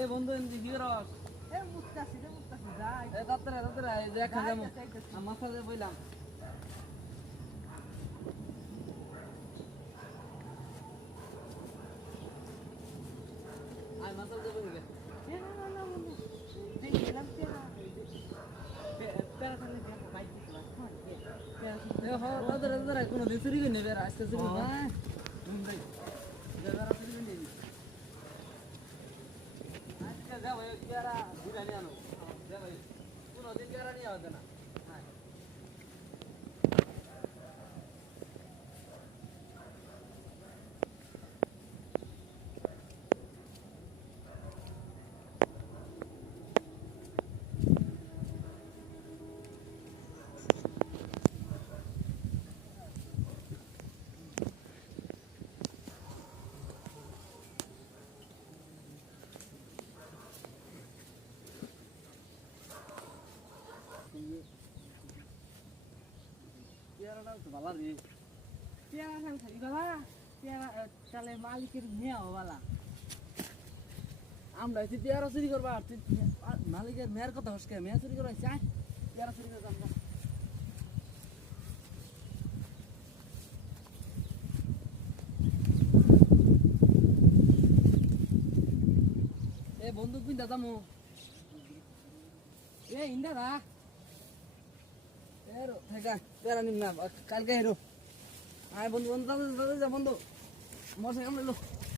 এ বন্ধু এমনি কি করস? মুস্তাছি যাই এ তাড়াতাড়ি দেখা যাবো। মাথা দিয়ে বইলাম। আয় মাথা দিয়ে বই গে। না বন্ধু দেখলাম প্যারাটালে বাইক দিলাম এ হ তাড়াতাড়ি কোনো দিন চুরি করে নেবে আজকে চুরি না। ভাই যারা চুরি করে নেবে আজকে যাও এই পেয়ারা ঘুরে নিয়ে আনো। যাও ভাই কোনো দিন পেয়ারা নিয়ে হবে না। হ্যাঁ পেয়ারাটা তো ভালো রে। পেয়ারা খান খাই বাবা পেয়ারা তাহলে মালিকের নিয়ে বালা আমরা হচ্ছে পেয়ারা চুরি করবা আর তুই মালিকের মেয়ের কথা হসকে মেয়ে চুরি করবা চাই পেয়ারা চুরি করবা আমরা। এ বন্দুক পিন দাদা মো এ ইন্দা দা এরো থেকা পেয়ারা নিম না কালকে হেরো আয় বন্ধু বন্ধু দাদা যা বন্ধু মোটরসাইকেল লো